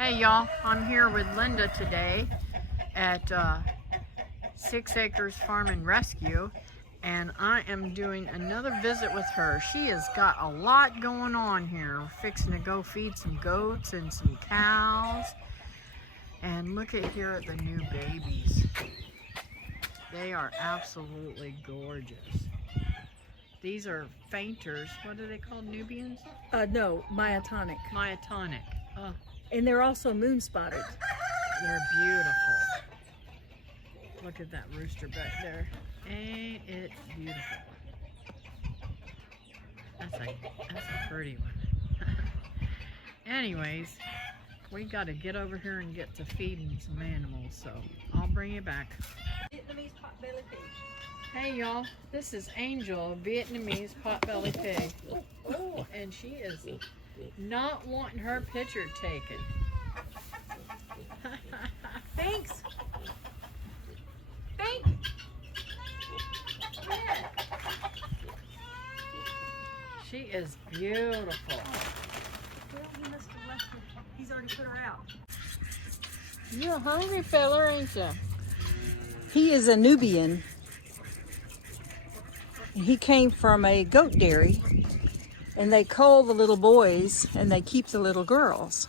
Hey y'all, I'm here with Linda today at 6 Acres Farm and Rescue, and I am doing another visit with her. She has got a lot going on here. We're fixing to go feed some goats and some cows. And look at here at the new babies. They are absolutely gorgeous. These are fainters. What are they called? Nubians? No, myotonic. Myotonic. Oh, And they're also moon spotted. they're beautiful. Look at that rooster back there. Ain't it beautiful? That's a pretty one. Anyways, we got to get over here and get to feeding some animals, so I'll bring you back. Vietnamese potbelly pig. Hey y'all, this is Angel, Vietnamese potbelly pig. Oh, and she is not wanting her picture taken. Thanks. Thank. She is beautiful. Well, he must have left her. He's already put her out. You're a hungry fella, ain't you? He is a Nubian. He came from a goat dairy, and they cull the little boys and they keep the little girls.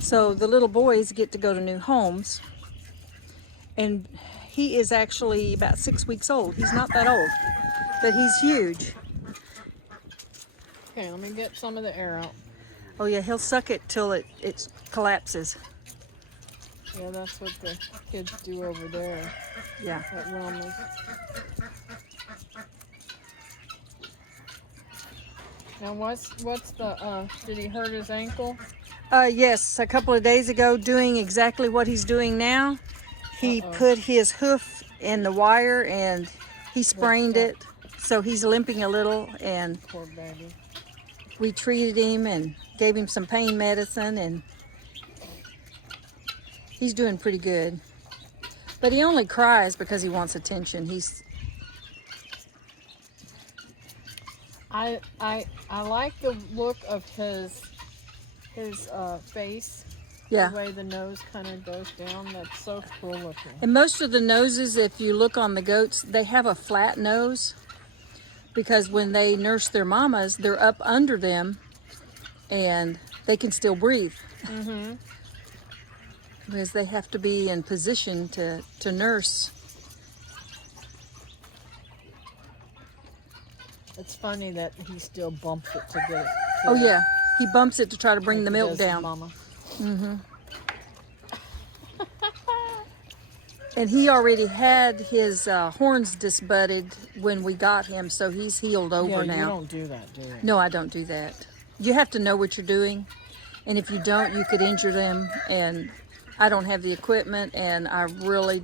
So the little boys get to go to new homes, and he is actually about 6 weeks old. He's not that old, but he's huge. Okay, let me get some of the air out. Oh yeah, he'll suck it till it collapses. Yeah, that's what the kids do over there Yeah. at Wilma's. Now what's the, did he hurt his ankle? Yes, a couple of days ago, doing exactly what he's doing now. He put his hoof in the wire and he sprained it, so he's limping a little, and Poor baby. we treated him and gave him some pain medicine, and he's doing pretty good. But he only cries because he wants attention. I like the look of his face. Yeah. The way the nose kind of goes down. That's so cool looking. And most of the noses, if you look on the goats, they have a flat nose because when they nurse their mamas, they're up under them and they can still breathe. Mm-hmm. Because they have to be in position to nurse. It's funny that he still bumps it to get it. Oh yeah, he bumps it to try to bring the milk down. Mama. Mm-hmm. And he already had his horns disbudded when we got him, so he's healed over now. You don't do that, do you? No, I don't do that. You have to know what you're doing, and if you don't, you could injure them. And I don't have the equipment, and I really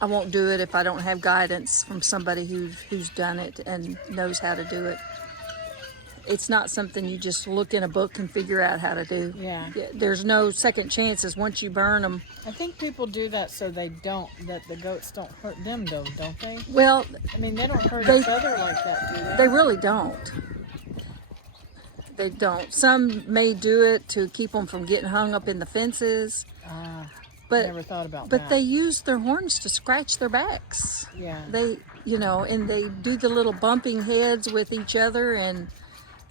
I won't do it if I don't have guidance from somebody who's done it and knows how to do it. It's not something you just look in a book and figure out how to do. Yeah. There's no second chances once you burn them. I think people do that so that the goats don't hurt them, though, don't they? Well, I mean, they don't hurt They- each other like that, do they? they really don't. They don't. Some may do it to keep them from getting hung up in the fences. But Never thought about But that. they use their horns to scratch their backs. Yeah. They, and they do the little bumping heads with each other, and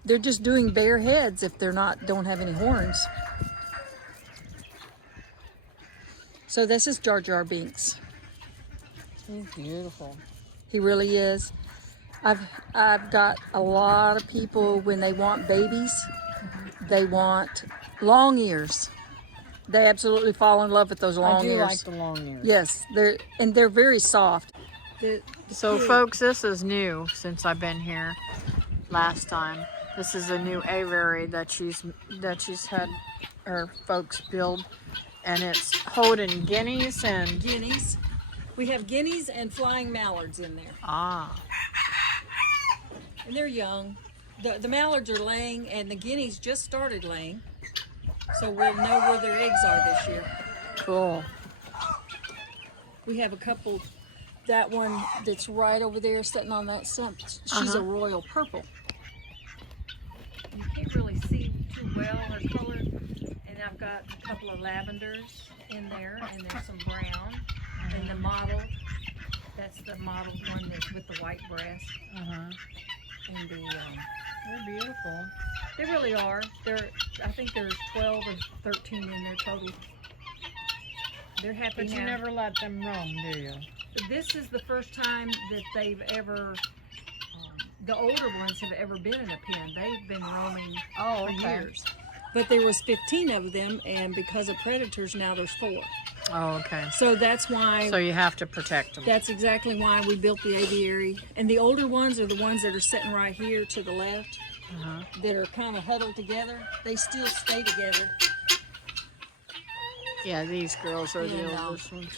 they're just doing bare heads if don't have any horns. So this is Jar Jar Binks. He's beautiful. He really is. I've got a lot of people when they want babies, they want long ears. They absolutely fall in love with those long I do ears. like the long ears. Yes, they're very soft. So folks, this is new since I've been here last time. This is a new aviary that she's had her folks build, and it's holding guineas and Guineas. We have guineas and flying mallards in there, and they're young. The mallards are laying, and the guineas just started laying, so we'll know where their eggs are this year. cool. We have a couple. That one that's right over there sitting on that stump, she's a royal purple. You can't really see too well her color, and got a couple of lavenders in there, and there's some brown. And the mottled, that's the mottled one that's with the white breast. And the They're beautiful. they really are. I think there's 12 or 13 in there total. They're happy But now. you never let them roam, do you? This is the first time that they've ever, the older ones have ever been in a pen. They've been roaming Oh, for okay. years. But there was 15 of them, and because of predators, now there's 4. Oh, okay. So that's why. So you have to protect them. That's exactly why we built the aviary. And the older ones are the ones that are sitting right here to the left, that are kind of huddled together. They still stay together. Yeah, these girls are the And, oldest ones.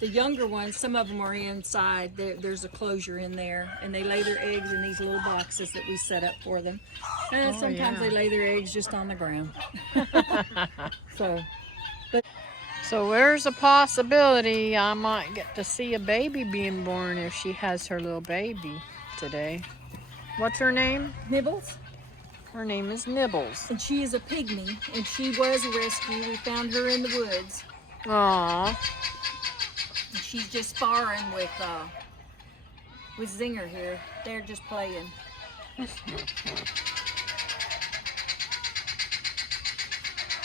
The younger ones, some of them are inside. There's a closure in there, and they lay their eggs in these little boxes that we set up for them. And sometimes yeah. they lay their eggs just on the ground. So there's a possibility I might get to see a baby being born if she has her little baby today. What's her name? Nibbles, Her name is Nibbles. and she is a pygmy, and she was a rescue. We found her in the woods. Aww. She's just sparring with Zinger here. They're just playing.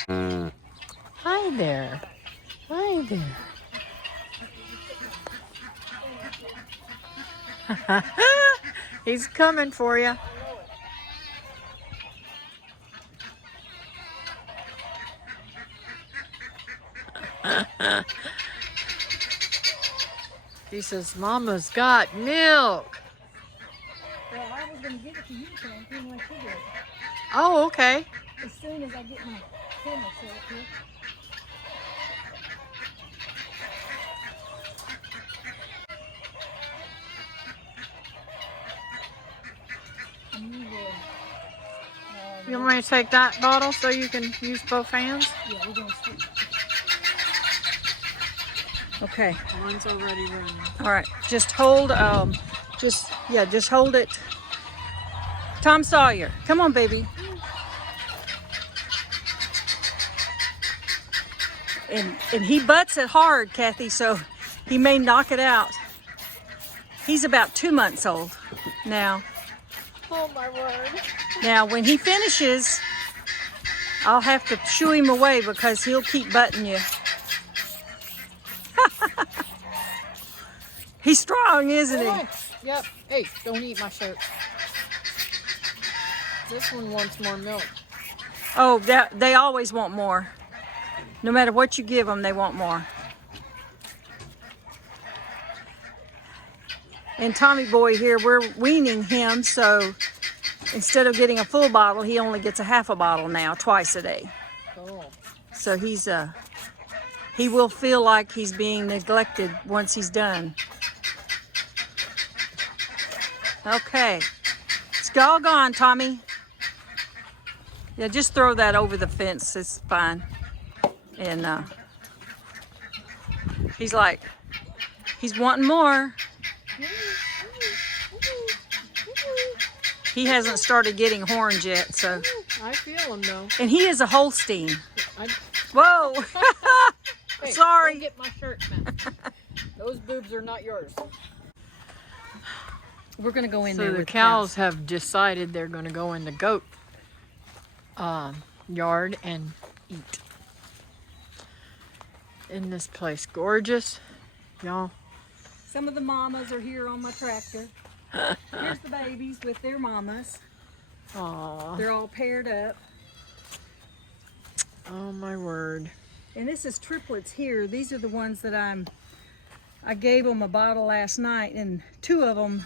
Hi there. Hi there. He's coming for you. He says, Mama's got milk. Well, I was going to give it to you, so I'm going to let you do it. Oh, okay. As soon as I get my camera set up here. And you will, You want me to take that bottle so you can use both hands? yeah, we're going to switch. Okay. One's already running. All right. Just hold, just hold it. Tom Sawyer, come on, baby. And he butts it hard, Kathy, so he may knock it out. He's about 2 months old now. Oh my word. Now, when he finishes, I'll have to shoo him away because he'll keep butting you. He's strong, isn't he? Oh, yep. Hey, don't eat my shirt. This one wants more milk. Oh, they always want more. No matter what you give them, they want more. And Tommy Boy here, we're weaning him, so instead of getting a full bottle, he only gets a half a bottle now, twice a day. Cool. So he will feel like he's being neglected once he's done. Okay, it's all gone, Tommy. Yeah, just throw that over the fence, it's fine. And he's wanting more. He hasn't started getting horns yet, so. I feel him though. And he is a Holstein. I, Whoa! hey, Sorry. Don't get my shirt, man. Those boobs are not yours. We're gonna go in So there the with cows have decided they're going to go in the goat yard and eat. Isn't this place gorgeous, y'all? Some of the mamas are here on my tractor. Here's the babies with their mamas. Aw. They're all paired up. Oh my word. And this is triplets here. These are the ones that I gave them a bottle last night, and 2 of them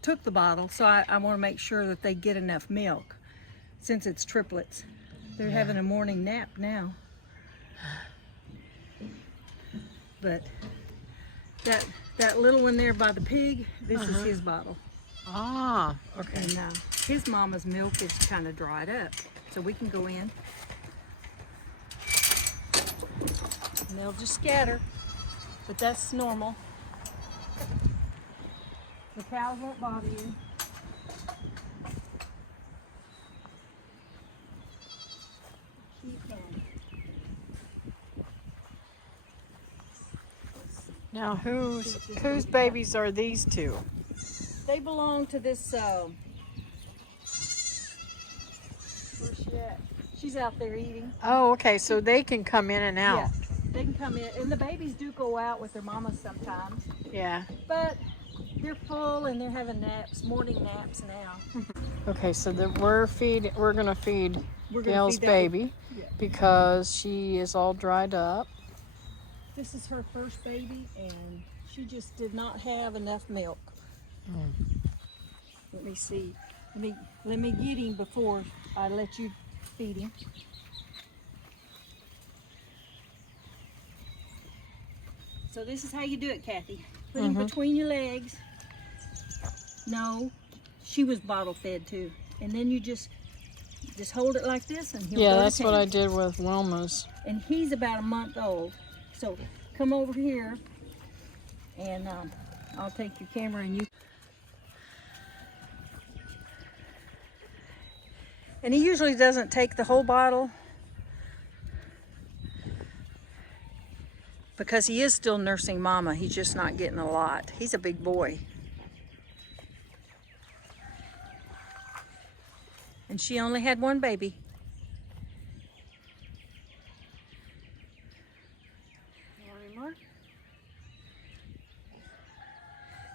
took the bottle, so I want to make sure that they get enough milk since it's triplets. They're having a morning nap now. But that little one there by the pig, this is his bottle. Ah, okay. And his mama's milk is kind of dried up, so we can go in. And they'll just scatter, but that's normal. The cows won't bother you. You can. Now, whose babies are these two? They belong to this. Where's she at? She's out there eating. Oh, okay. So they can come in and out. Yeah, they can come in, and the babies do go out with their mamas sometimes. Yeah. But they're full and they're having naps, morning naps now. Okay, so we're gonna feed We're gonna Gail's feed that baby yeah. because she is all dried up. This is her first baby, and she just did not have enough milk. Let me see. Let me get him before I let you feed him. So this is how you do it, Kathy. Put him between your legs. No, she was bottle fed too. And then you just hold it like this, and he'll Yeah, go to that's what I town. did with Wilma's. And he's about a month old. So come over here, and I'll take your camera and you. And he usually doesn't take the whole bottle because he is still nursing mama. He's just not getting a lot. He's a big boy. And she only had one baby. You want any more?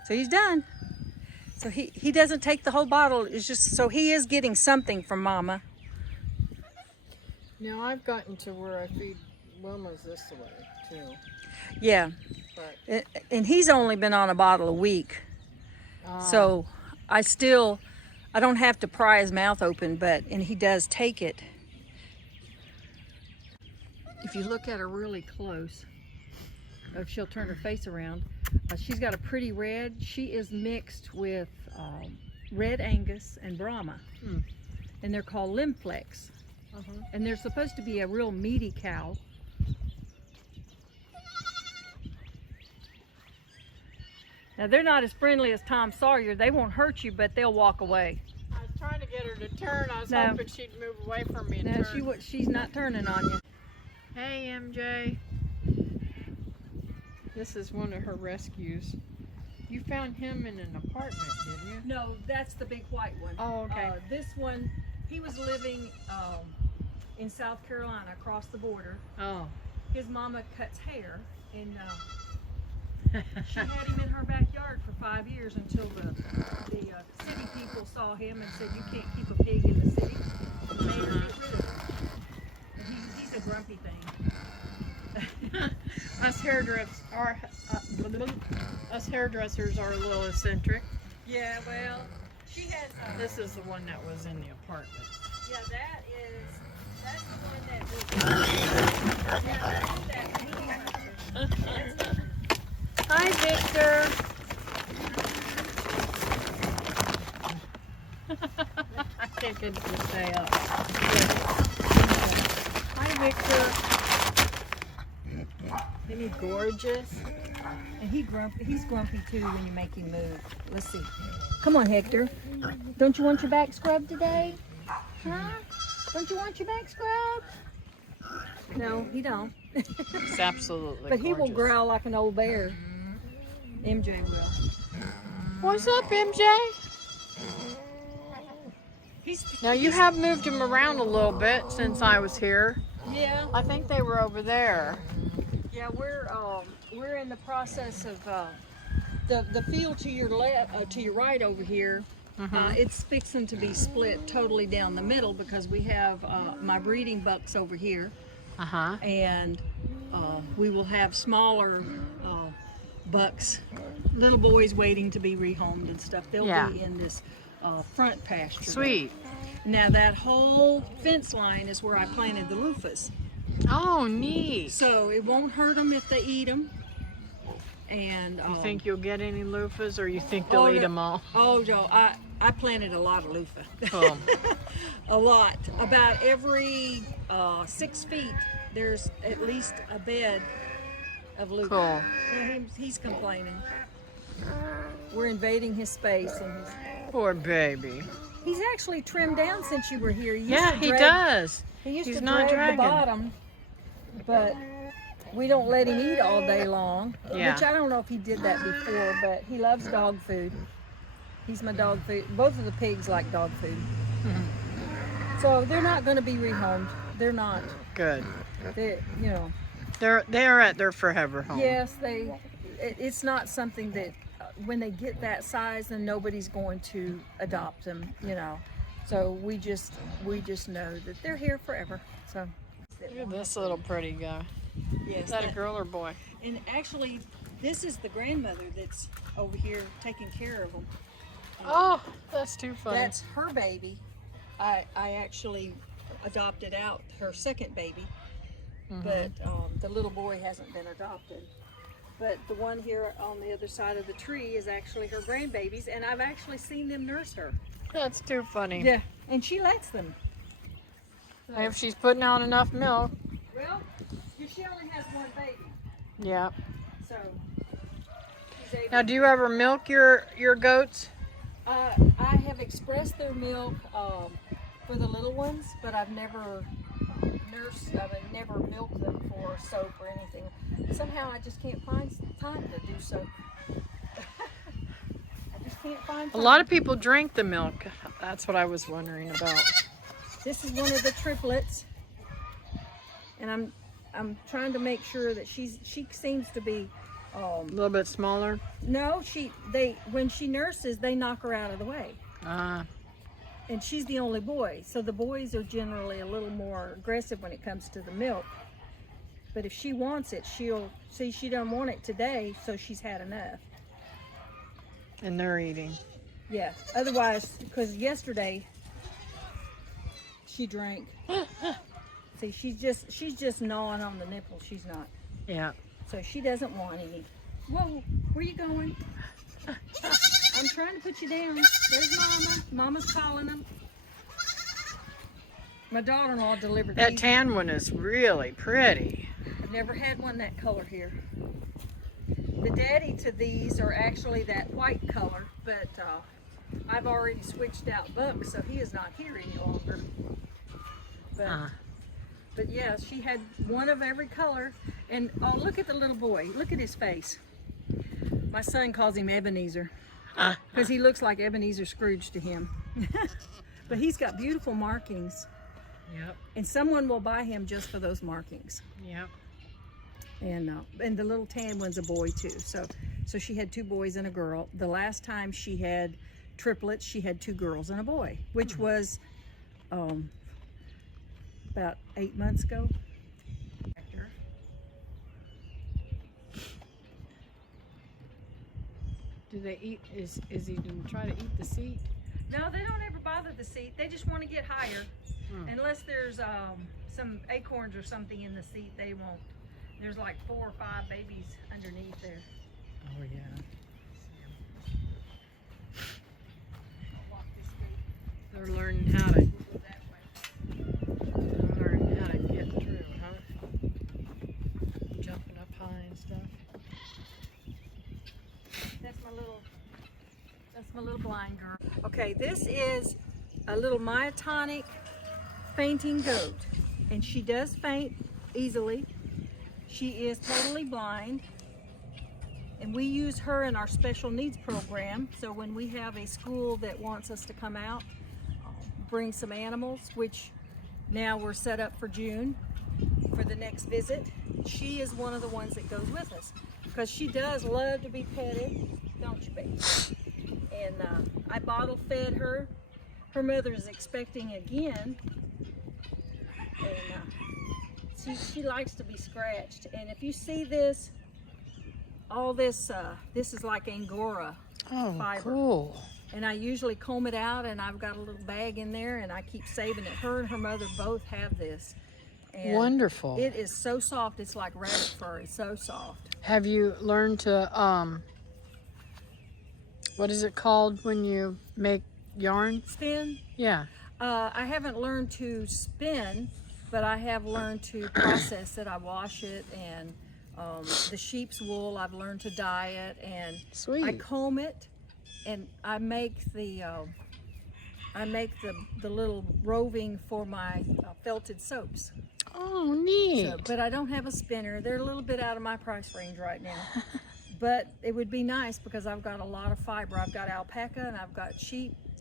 So he's done. So he doesn't take the whole bottle. It's just so he is getting something from mama. Now I've gotten to where I feed Wilma's this way too. Yeah. But And he's only been on a bottle a week. So I don't have to pry his mouth open, and he does take it. If you look at her really close, if she'll turn her face around, she's got a pretty red. She is mixed with Red Angus and Brahma. And they're called Limflex. And they're supposed to be a real meaty cow. Now they're not as friendly as Tom Sawyer. They won't hurt you, but they'll walk away. I was trying to get her to turn. I was No. hoping she'd move away from me and No, turn. she's not turning on you. Hey, MJ. This is one of her rescues. You found him in an apartment, didn't you? No, that's the big white one. Oh, okay. This one, he was living in South Carolina, across the border. Oh. His mama cuts hair, and she had him in her backyard for 5 years until the city people saw him and said, "You can't keep a pig in the city." And they had to get rid of him. And he's a grumpy thing. Us hairdressers are a little eccentric. Yeah, well, she has. This is the one that was in the apartment. Yeah, that's the one that was. Yeah, that's that. Hi, Victor. I can't get to stay up. Hi, Victor. Isn't he gorgeous? And he's grumpy too when you make him move. Let's see. Come on, Hector. Don't you want your back scrubbed today? Huh? Don't you want your back scrubbed? No, he don't. He's absolutely But he will gorgeous. growl like an old bear. MJ will. What's up, MJ? Now you have moved him around a little bit since I was here. Yeah. I think they were over there. Yeah, we're in the process of the field to your left, to your right over here. It's fixing to be split totally down the middle because we have my breeding bucks over here, and we will have smaller bucks, little boys waiting to be rehomed and stuff. They'll be in this front pasture. Sweet. Now that whole fence line is where I planted the loofahs. Oh, neat. So it won't hurt them if they eat them. And You think you'll get any loofahs, or you think they'll eat them all? Oh, Joe, I planted a lot of loofah. Cool. A lot. About every 6 feet, there's at least a bed of loofah. Cool. Yeah, he's complaining. We're invading his space, and Poor baby. he's actually trimmed down since you were here. Yeah, he does. He used He's to not drag the dragging. bottom, but we don't let him eat all day long. Yeah. Which I don't know if he did that before, but he loves dog food. He's my dog food. Both of the pigs like dog food. So they're not going to be rehomed. They're not. Good. They, you know. They're at their forever home. Yes, it's not something that when they get that size, then nobody's going to adopt them. You know. So we just know that they're here forever. So. Look at this little pretty guy. Yes. Is that a girl or boy? And actually, this is the grandmother that's over here taking care of them. Oh, that's too funny. That's her baby. I actually adopted out her second baby, but the little boy hasn't been adopted. But the one here on the other side of the tree is actually her grandbabies, and I've actually seen them nurse her. That's too funny. Yeah, and she lets them. So, If she's putting out enough milk. well, she only has one baby, Yeah. so she's able. Now, do you ever milk your goats? I have expressed their milk for the little ones, but I've never never milked them for soap or anything. Somehow I just can't find time to do so. I just can't find time. A lot of people drink the milk. That's what I was wondering about. This is one of the triplets, and I'm trying to make sure that she seems to be. A little bit smaller. No, when she nurses, they knock her out of the way. And she's the only boy, so the boys are generally a little more aggressive when it comes to the milk. But if she wants it, she'll see she doesn't want it today, so she's had enough. And they're eating. Yeah. Otherwise, because yesterday she drank. See, she's just gnawing on the nipple. She's not. Yeah. So she doesn't want any. Whoa, where you going? I'm trying to put you down. There's Mama. Mama's calling them. My daughter-in-law delivered That these. tan one is really pretty. I've never had one that color here. The daddy to these are actually that white color, but I've already switched out Buck, so he is not here any longer. But yeah, she had one of every color. And oh, look at the little boy. Look at his face. My son calls him Ebenezer because he looks like Ebenezer Scrooge to him. But he's got beautiful markings. Yep. And someone will buy him just for those markings. Yep. And the little tan one's a boy too. So she had two boys and a girl. The last time she had triplets, she had two girls and a boy, which was about 8 months ago. Do they eat? Is he going to try to eat the seat? No, they don't ever bother the seat. They just want to get higher. Unless there's some acorns or something in the seat, they won't. There's like 4 or 5 babies underneath there. Oh yeah. They're learning how to. They're learning how to get through, huh? Jumping up high and stuff. That's my little blind girl. Okay, this is a little myotonic fainting goat, and she does faint easily. She is totally blind, and we use her in our special needs program. So when we have a school that wants us to come out, bring some animals, which now we're set up for June for the next visit, she is one of the ones that goes with us because she does love to be petted, don't you, baby? And I bottle fed her. Her mother is expecting again, and she likes to be scratched. And if you see this, all this this is like Angora fiber. Cool. And I usually comb it out, and I've got a little bag in there, and I keep saving it. Her and her mother both have this. And wonderful. It is so soft. It's like rabbit fur. It's so soft. Have you learned to what is it called when you make yarn? Spin? Yeah. I haven't learned to spin, but I have learned to process it. I wash it, and the sheep's wool, I've learned to dye it, and Sweet. I comb it, and I make the I make the little roving for my felted soaps. Oh, neat. So, but I don't have a spinner. They're a little bit out of my price range right now. But it would be nice because I've got a lot of fiber. I've got alpaca and I've got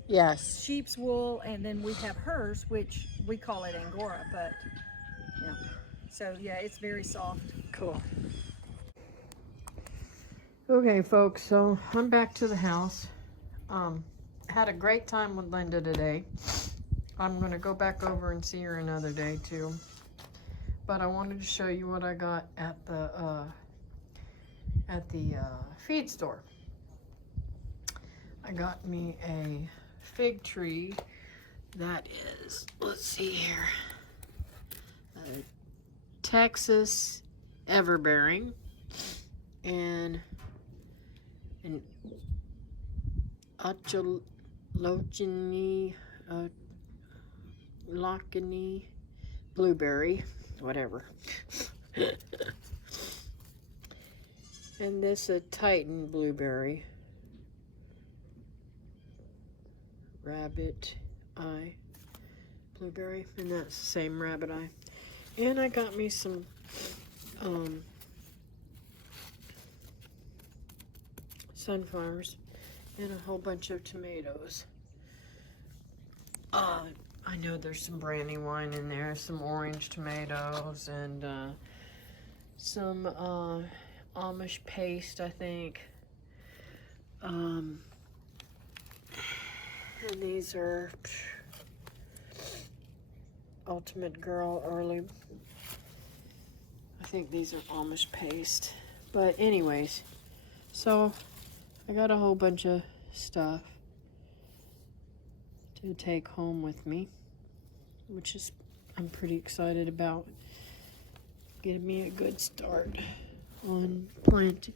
Yes. sheep's wool, and then we have hers, which we call it Angora, but yeah. So yeah, it's very soft. Cool. Okay, folks, so I'm back to the house. Had a great time with Linda today. I'm gonna go back over and see her another day too. But I wanted to show you what I got at the feed store. I got me a fig tree that is, let's see here, Texas everbearing, and an Locany blueberry, whatever. And this a Titan blueberry, rabbit eye blueberry, and that's the same rabbit eye. And I got me some sunflowers and a whole bunch of tomatoes. I know there's some brandy wine in there, some orange tomatoes, and some Amish paste, I think. And these are Ultimate Girl Early. I think these are Amish paste. But anyways, so I got a whole bunch of stuff to take home with me, which is I'm pretty excited about. Getting me a good start on planting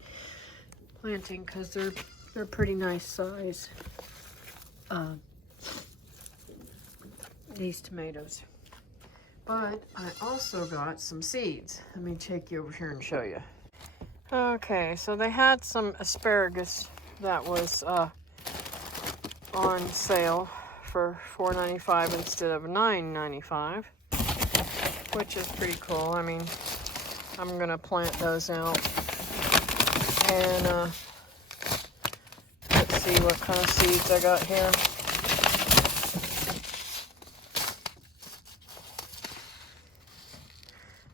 because they're pretty nice size. These tomatoes. But I also got some seeds. Let me take you over here and show you. Okay, so they had some asparagus that was on sale for $4.95 instead of $9.95, which is pretty cool. I mean, I'm gonna plant those out, and let's see what kind of seeds I got here.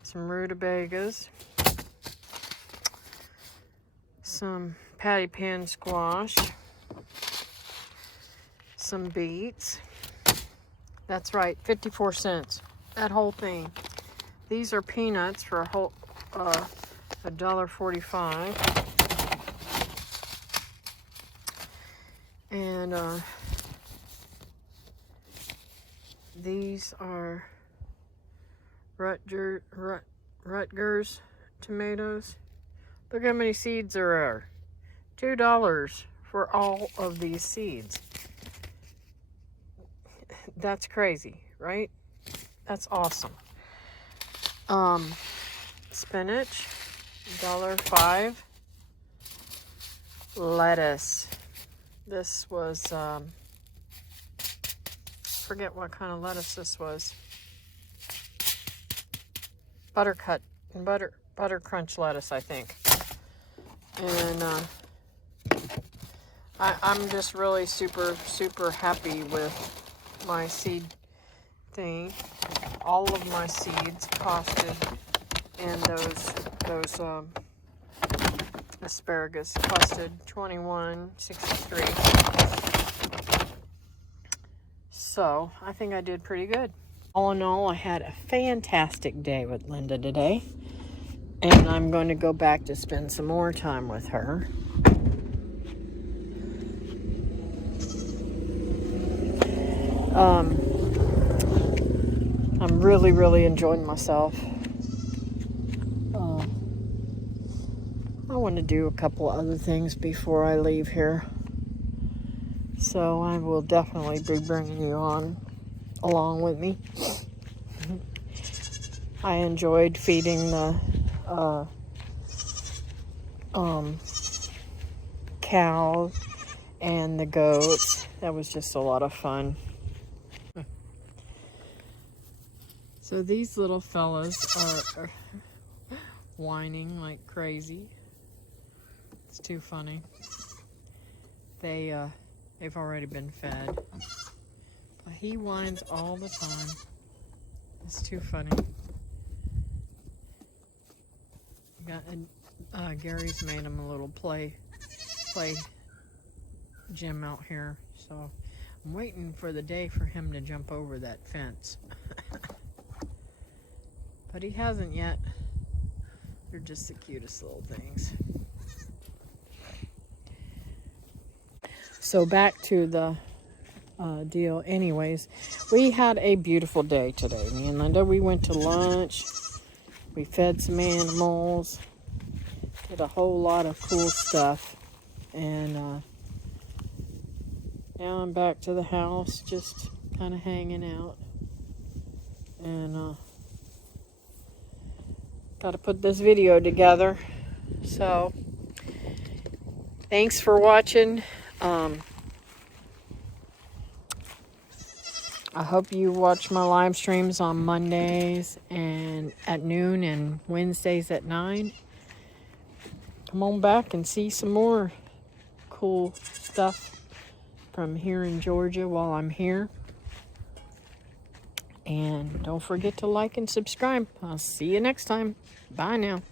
Some rutabagas, some patty pan squash, some beets. That's right, 54 cents. That whole thing. These are peanuts for a whole $1.45. And these are Rutgers tomatoes. Look how many seeds there are. $2 for all of these seeds. That's crazy, right? That's awesome. Spinach, $1.05. Lettuce. This was forget what kind of lettuce this was. Butter crunch lettuce, I think. And I'm just really super happy with my seed thing. All of my seeds costed, and those asparagus costed $21.63. So I think I did pretty good. All in all, I had a fantastic day with Linda today, and I'm going to go back to spend some more time with her. I'm really enjoying myself. I want to do a couple other things before I leave here, so I will definitely be bringing you on along with me. I enjoyed feeding the cows and the goats. That was just a lot of fun. So these little fellas are whining like crazy. It's too funny. They've already been fed. But he whines all the time. It's too funny. Gary's made him a little play gym out here. So I'm waiting for the day for him to jump over that fence. But he hasn't yet. They're just the cutest little things. So back to the deal. Anyways, we had a beautiful day today. Me and Linda, we went to lunch. We fed some animals. Did a whole lot of cool stuff. And now I'm back to the house, just kind of hanging out. And got to put this video together. So thanks for watching. I hope you watch my live streams on Mondays and at noon and Wednesdays at 9. Come on back and see some more cool stuff from here in Georgia while I'm here. And don't forget to like and subscribe. I'll see you next time. Bye now.